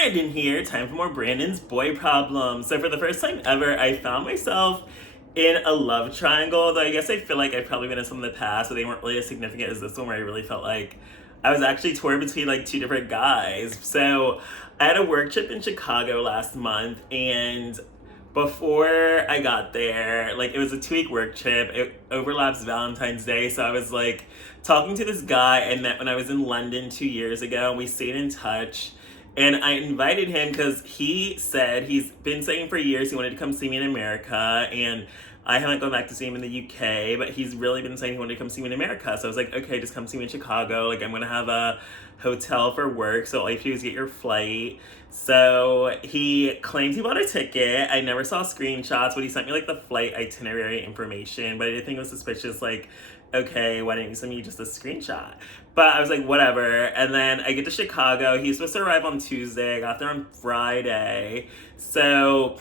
Branden here. Time for more Branden's boy problems. So for the first time ever, I found myself in a love triangle, though I guess I feel like I've probably been in some in the past, but they weren't really as significant as this one where I really felt like I was actually torn between like two different guys. So I had a work trip in Chicago last month, and before I got there, like it was a 2 week work trip. It overlaps Valentine's Day, so I was like talking to this guy I met when I was in London 2 years ago, and we stayed in touch. And I invited him because he said he's been saying for years he wanted to come see me in America, and I haven't gone back to see him in the UK, but he's really been saying he wanted to come see me in America. So I was like, okay, just come see me in Chicago. Like, I'm gonna have a hotel for work, so all you have to do is get your flight. So he claimed he bought a ticket. I never saw screenshots, but he sent me like the flight itinerary information. But I did think it was suspicious, like, okay, why didn't you send me just a screenshot? But I was like, whatever. And then I get to Chicago. He's supposed to arrive on Tuesday. I got there on Friday. So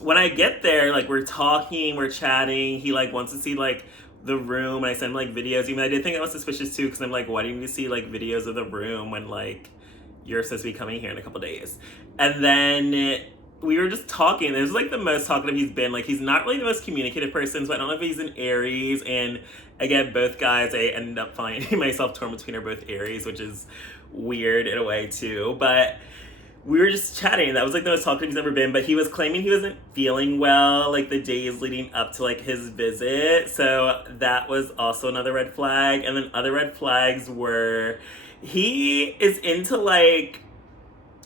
when I get there, like, we're talking, we're chatting. He like wants to see like the room, and I send him like videos. Even I did think that was suspicious too, because I'm like, why do you need to see like videos of the room when like you're supposed to be coming here in a couple days? And then we were just talking. It was like the most talkative he's been. Like, he's not really the most communicative person, so I don't know if he's an Aries. And again, both guys I ended up finding myself torn between are both Aries, which is weird in a way too. But we were just chatting. That was like the most talkative he's ever been. But he was claiming he wasn't feeling well like the days leading up to like his visit. So that was also another red flag. And then other red flags were he is into like,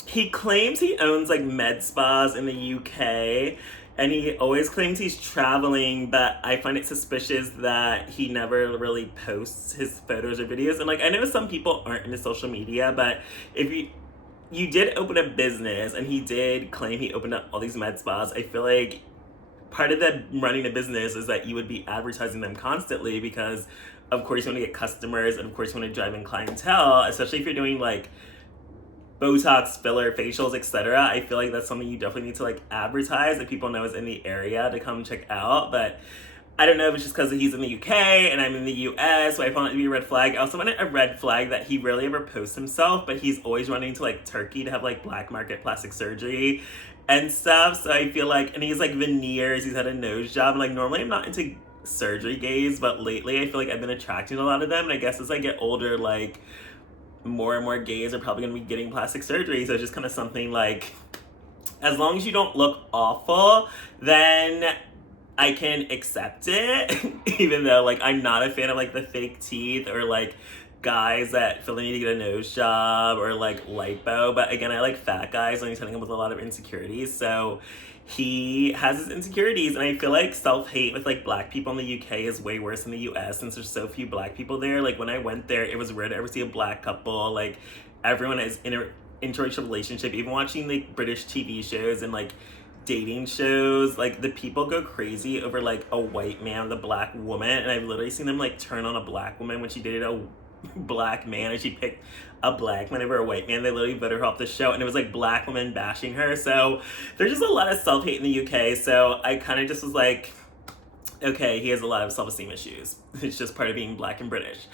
he claims he owns like med spas in the UK, and he always claims he's traveling, but I find it suspicious that he never really posts his photos or videos. And like, I know some people aren't into social media, but if you did open a business, and he did claim he opened up all these med spas, I feel like part of the running a business is that you would be advertising them constantly, because of course you want to get customers, and of course you want to drive in clientele, especially if you're doing like Botox, filler, facials, etc. I feel like that's something you definitely need to like advertise that people know is in the area to come check out. But I don't know if it's just because he's in the UK and I'm in the US, so I found it to be a red flag. I also found it a red flag that he rarely ever posts himself, but he's always running to like Turkey to have like black market plastic surgery and stuff. So I feel like, and he's like veneers, he's had a nose job, and like normally I'm not into surgery gays, but lately I feel like I've been attracting a lot of them. And I guess as I get older, like more and more gays are probably going to be getting plastic surgery. So it's just kind of something like, as long as you don't look awful, then I can accept it. Even though like I'm not a fan of like the fake teeth, or like guys that feel they need to get a nose job, or like lipo. But again, I like fat guys, and he's coming up with a lot of insecurities. So he has his insecurities, and I feel like self-hate with like black people in the UK is way worse than the US, since there's so few black people there. Like when I went there, it was rare to ever see a black couple. Like everyone is in an interracial relationship. Even watching like British TV shows and like dating shows, like the people go crazy over like a white man with a black woman, and I've literally seen them like turn on a black woman when she dated a black man, and she picked a black man over a white man. They literally voted her off the show, and it was like black women bashing her. So there's just a lot of self-hate in the UK. So I kind of just was like, okay, he has a lot of self-esteem issues. It's just part of being black and British.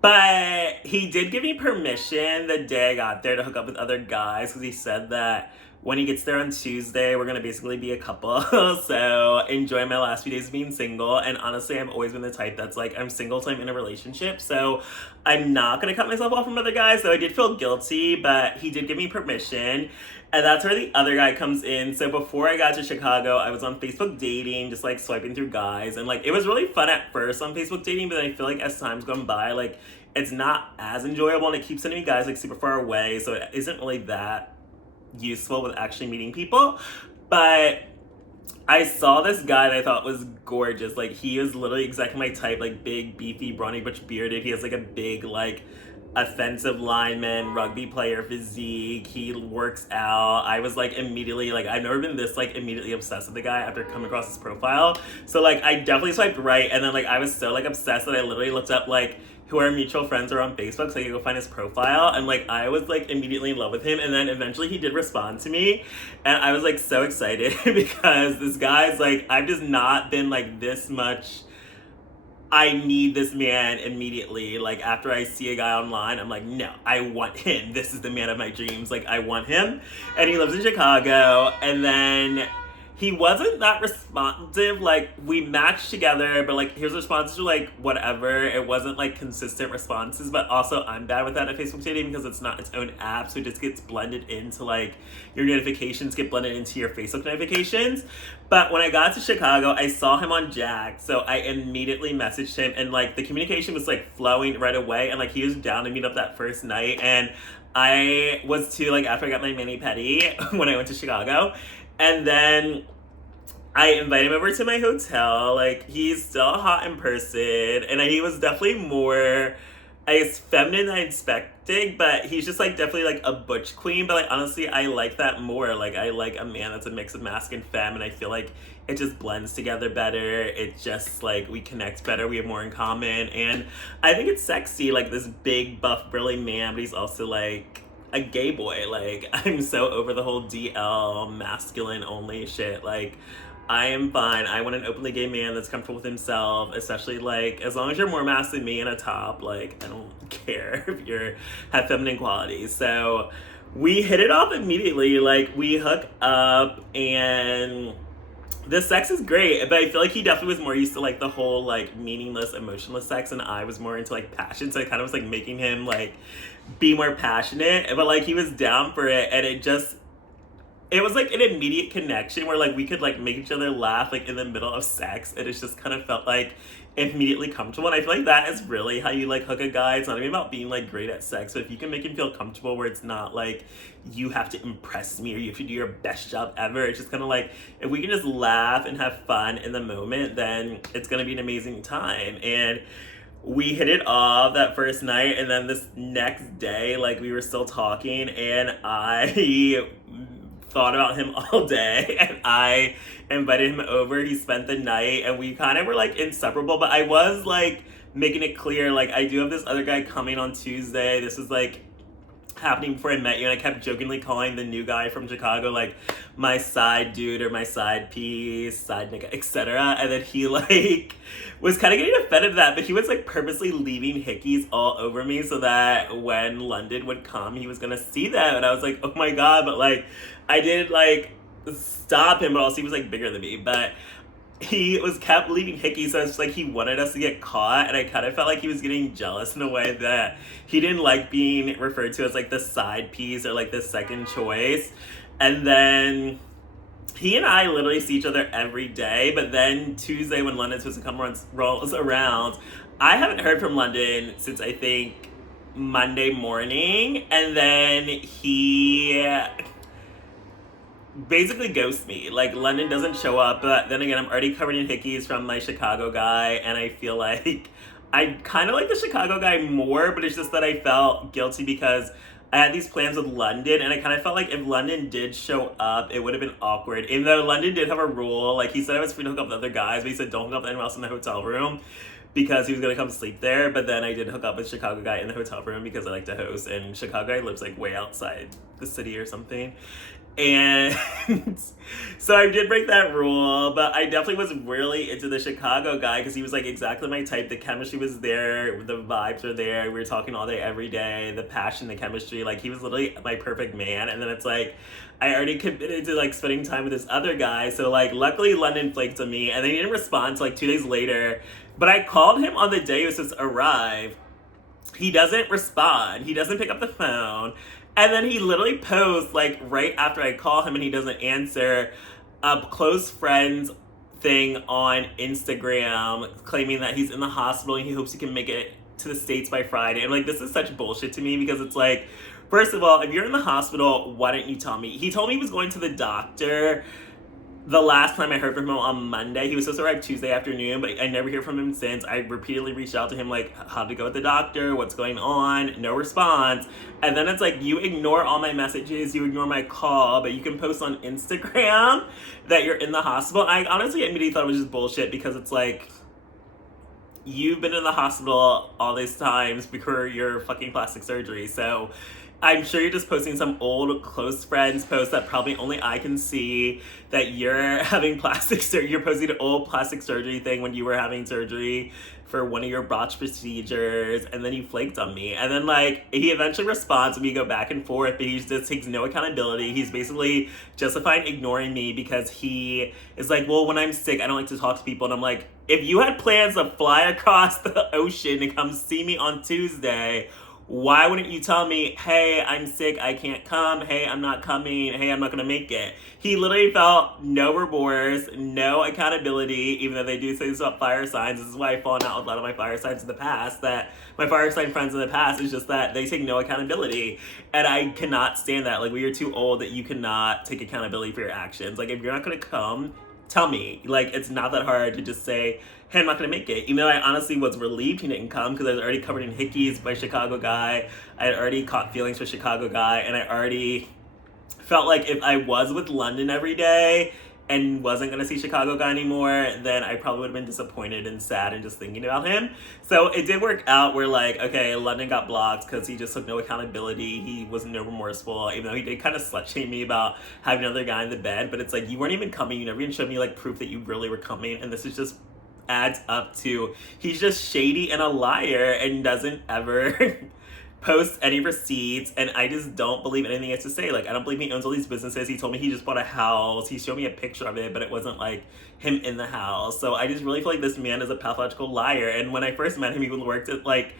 But he did give me permission the day I got there to hook up with other guys, because he said that when he gets there on Tuesday, we're going to basically be a couple. So enjoy my last few days of being single. And honestly, I've always been the type that's like, I'm single till I'm in a relationship. So I'm not going to cut myself off from other guys. So I did feel guilty, but he did give me permission. And that's where the other guy comes in. So before I got to Chicago, I was on Facebook dating, just like swiping through guys. And like, it was really fun at first on Facebook dating, but then I feel like as time's gone by, like it's not as enjoyable, and it keeps sending me guys like super far away. So it isn't really that useful with actually meeting people. But I saw this guy that I thought was gorgeous. Like he is literally exactly my type, like big, beefy, brawny, butch bearded. He has like a big like offensive lineman, rugby player physique. He works out. I was like immediately, like I've never been this like immediately obsessed with the guy after coming across his profile. So like I definitely swiped right, and then like I was so like obsessed that I literally looked up like who our mutual friends are on Facebook so I could go find his profile. And like I was like immediately in love with him, and then eventually he did respond to me, and I was like so excited because this guy's like, I've just not been like this much I need this man immediately. Like, after I see a guy online, I'm like, no, I want him. This is the man of my dreams. Like, I want him. And he lives in Chicago. And then he wasn't that responsive. Like, we matched together, but like his responses were like whatever. It wasn't like consistent responses. But also, I'm bad with that at Facebook dating because it's not its own app, so it just gets blended into like your notifications get blended into your Facebook notifications. But when I got to Chicago, I saw him on Jack, so I immediately messaged him, and like the communication was like flowing right away, and like he was down to meet up that first night, and I was too, like, after I got my mani pedi when I went to Chicago. And then I invited him over to my hotel. Like, he's still hot in person, and he was definitely more, I guess, feminine than I expected, but he's just, like, definitely, like, a butch queen. But, like, honestly, I like that more. Like, I like a man that's a mix of masc and femme, and I feel like it just blends together better. It just, like, we connect better. We have more in common, and I think it's sexy, like, this big, buff, burly man, but he's also, like, a gay boy. Like, I'm so over the whole DL masculine only shit. Like, I am fine. I want an openly gay man that's comfortable with himself, especially like as long as you're more masculine than me in a top. Like, I don't care if you're have feminine qualities. So we hit it off immediately. Like, we hook up, and the sex is great, but I feel like he definitely was more used to like the whole like meaningless, emotionless sex, and I was more into like passion. So I kind of was like making him like be more passionate, but like he was down for it, and it was like an immediate connection where like we could like make each other laugh like in the middle of sex, and it just kind of felt like immediately comfortable. And I feel like that is really how you like hook a guy. It's not even about being like great at sex, but if you can make him feel comfortable where it's not like you have to impress me or you have to do your best job ever, it's just kind of like if we can just laugh and have fun in the moment, then it's gonna be an amazing time. And we hit it off that first night, and then this next day, like, we were still talking, and I thought about him all day, and I invited him over. He spent the night, and we kind of were like inseparable, but I was like making it clear, like, I do have this other guy coming on Tuesday. This was like happening before I met you, and I kept jokingly calling the new guy from Chicago like my side dude or my side piece, side nigga, etc. And then he like was kind of getting offended at that, but he was like purposely leaving hickeys all over me so that when London would come, he was gonna see them. And I was like, oh my god, but like I did like stop him, but also he was like bigger than me, but he was kept leaving hickeys, so it's like he wanted us to get caught, and I kind of felt like he was getting jealous in a way that he didn't like being referred to as like the side piece or like the second choice. And then he and I literally see each other every day, but then Tuesday when London's supposed to come rolls around, I haven't heard from London since I think Monday morning, and then he basically ghosts me. Like, London doesn't show up, but then again, I'm already covered in hickeys from my Chicago guy, and I feel like I kind of like the Chicago guy more, but it's just that I felt guilty because I had these plans with London, and I kind of felt like if London did show up, it would have been awkward. Even though London did have a rule, like, he said I was free to hook up with other guys, but he said don't hook up with anyone else in the hotel room because he was going to come sleep there. But then I did hook up with Chicago guy in the hotel room because I like to host, and Chicago guy lives like way outside the city or something. And so I did break that rule, but I definitely was really into the Chicago guy because he was like exactly my type. The chemistry was there, the vibes were there, we were talking all day every day, the passion, the chemistry, like he was literally my perfect man. And then it's like I already committed to like spending time with this other guy, so like luckily London flaked on me, and then he didn't respond until like 2 days later. But I called him on the day he was supposed to arrive. He doesn't respond, he doesn't pick up the phone. And then he literally posts, like, right after I call him and he doesn't answer, a close friends thing on Instagram claiming that he's in the hospital and he hopes he can make it to the States by Friday. And, like, this is such bullshit to me because it's like, first of all, if you're in the hospital, why didn't you tell me? He told me he was going to the doctor the last time I heard from him on Monday. He was supposed to arrive Tuesday afternoon, but I never hear from him since. I repeatedly reached out to him, like, how'd it go with the doctor? What's going on? No response. And then it's like, you ignore all my messages, you ignore my call, but you can post on Instagram that you're in the hospital. I honestly immediately thought it was just bullshit because it's like, you've been in the hospital all these times before your fucking plastic surgery. So I'm sure you're just posting some old close friends post that probably only I can see, that you're having plastic surgery. You're posting an old plastic surgery thing when you were having surgery for one of your botched procedures, and then you flaked on me. And then, like, he eventually responds and we go back and forth, but he just takes no accountability. He's basically justifying ignoring me because he is like, well, when I'm sick, I don't like to talk to people. And I'm like, if you had plans to fly across the ocean and come see me on Tuesday, why wouldn't you tell me, hey, I'm sick, I can't come, hey, I'm not coming, hey, I'm not gonna make it? He literally felt no remorse, no accountability, even though they do say this about fire signs. This is why I've fallen out with a lot of my fire signs in the past, that my fire sign friends in the past is just that they take no accountability. And I cannot stand that. Like, we are too old that you cannot take accountability for your actions. Like, if you're not gonna come, tell me. Like, it's not that hard to just say, hey, I'm not gonna make it. Even though I honestly was relieved he didn't come because I was already covered in hickeys by Chicago guy. I had already caught feelings for Chicago guy, and I already felt like if I was with London every day and wasn't gonna see Chicago guy anymore, then I probably would have been disappointed and sad and just thinking about him. So it did work out where, like, okay, London got blocked because he just took no accountability. He was no remorseful, even though he did kind of slut shame me about having another guy in the bed. But it's like, you weren't even coming. You never even showed me like proof that you really were coming, and this is just adds up to he's just shady and a liar and doesn't ever post any receipts, and I just don't believe anything he has to say. Like, I don't believe he owns all these businesses. He told me he just bought a house. He showed me a picture of it, but it wasn't like him in the house. So I just really feel like this man is a pathological liar. And when I first met him, he worked at like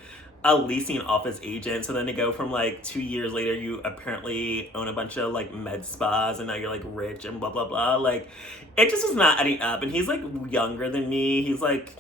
a leasing office agent. So then to go from like 2 years later, you apparently own a bunch of like med spas and now you're like rich and blah blah blah. Like, it just was not adding up. And he's like younger than me. He's like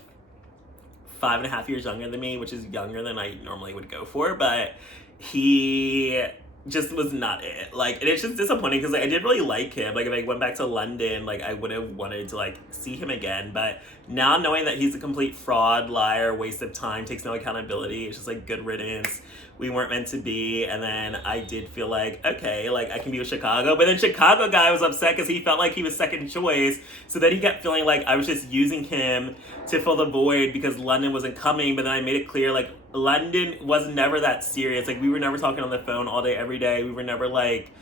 5.5 years younger than me, which is younger than I normally would go for, but he just was not it. Like, and it's just disappointing because like, I did really like him. Like, if I went back to London, like, I would have wanted to like see him again. But now knowing that he's a complete fraud, liar, waste of time, takes no accountability, it's just like good riddance. We weren't meant to be. And then I did feel like, okay, like I can be with Chicago. But then Chicago guy was upset because he felt like he was second choice. So then he kept feeling like I was just using him to fill the void because London wasn't coming. But then I made it clear, like, London was never that serious. Like, we were never talking on the phone all day, every day. We were never like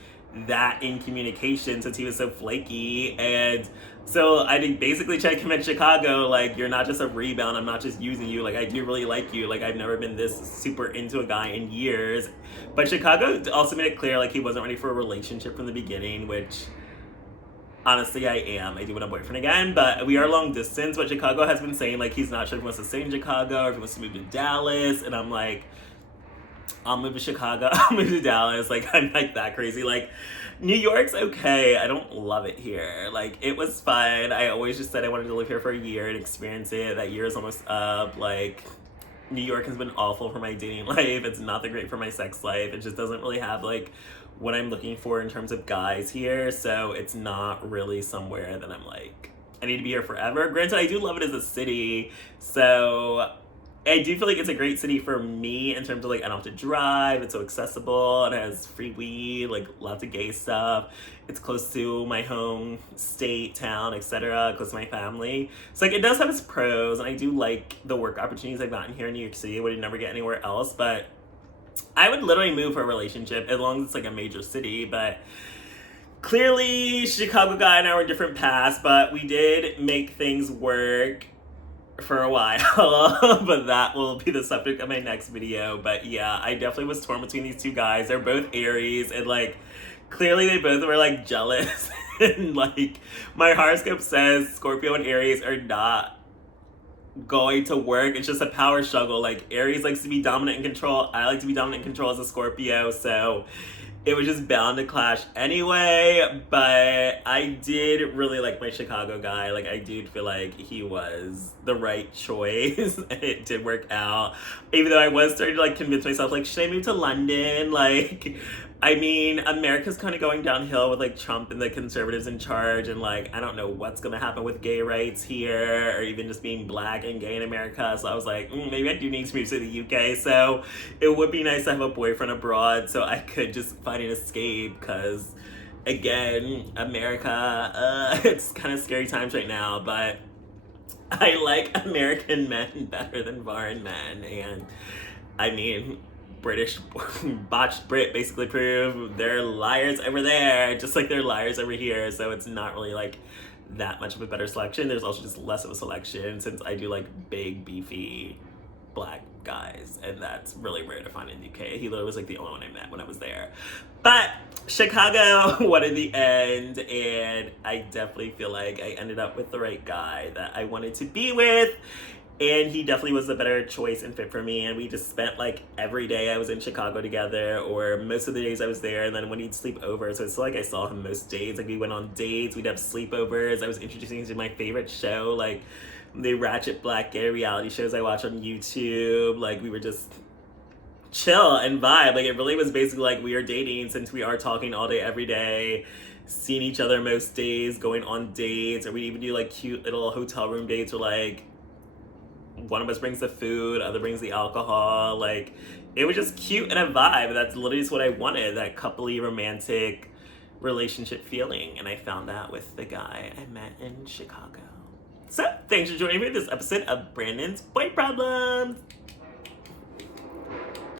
that in communication since he was so flaky. And so I did basically try to convince Chicago, like, you're not just a rebound. I'm not just using you. Like, I do really like you. Like, I've never been this super into a guy in years. But Chicago also made it clear, like, he wasn't ready for a relationship from the beginning, which honestly I am. I do want a boyfriend again, but we are long distance. But Chicago has been saying, like, he's not sure if he wants to stay in Chicago or if he wants to move to Dallas. And I'm like, I'll move to Chicago. I'll move to Dallas. Like, I'm like that crazy. Like, New York's okay. I don't love it here. Like, it was fun. I always just said I wanted to live here for a year and experience it. That year is almost up. Like, New York has been awful for my dating life. It's not that great for my sex life. It just doesn't really have, like, what I'm looking for in terms of guys here. So it's not really somewhere that I'm like, I need to be here forever. Granted, I do love it as a city. So I do feel like it's a great city for me in terms of, like, I don't have to drive. It's so accessible. It has free weed, like, lots of gay stuff. It's close to my home state, town, etc., close to my family. So, like, it does have its pros, and I do like the work opportunities I've gotten here in New York City. I would never get anywhere else, but I would literally move for a relationship as long as it's, like, a major city. But clearly, Chicago guy and I were different paths, but we did make things work for a while. But that will be the subject of my next video. But yeah, I definitely was torn between these two guys. They're both Aries, and like, clearly they both were like jealous. And like, my horoscope says Scorpio and Aries are not going to work. It's just a power struggle. Like, Aries likes to be dominant and control. I like to be dominant and control as a Scorpio. So it was just bound to clash anyway. But I did really like my Chicago guy. Like, I did feel like he was the right choice. And it did work out. Even though I was starting to like convince myself, like, should I move to London? Like, I mean, America's kind of going downhill with like Trump and the conservatives in charge, and like, I don't know what's gonna happen with gay rights here, or even just being black and gay in America. So I was like, maybe I do need to move to the UK. So it would be nice to have a boyfriend abroad so I could just find an escape, because again, America, it's kind of scary times right now. But I like American men better than foreign men, and I mean, British botched Brit basically prove they're liars over there, just like they're liars over here. So it's not really like that much of a better selection. There's also just less of a selection since I do like big, beefy black guys, and that's really rare to find in the UK. He literally was like the only one I met when I was there. But Chicago won in the end, and I definitely feel like I ended up with the right guy that I wanted to be with. And he definitely was the better choice and fit for me. And we just spent like every day I was in Chicago together, or most of the days I was there. And then when he'd sleep over, so it's like I saw him most days. Like we went on dates, we'd have sleepovers. I was introducing him to my favorite show, like the ratchet black gay reality shows I watch on YouTube. Like we were just chill and vibe. Like it really was basically like we are dating, since we are talking all day, every day, seeing each other most days, going on dates, or we'd even do like cute little hotel room dates where like one of us brings the food, other brings the alcohol. Like it was just cute and a vibe. That's literally just what I wanted, that coupley romantic relationship feeling. And I found that with the guy I met in Chicago. So thanks for joining me in this episode of Branden's Boy Problems.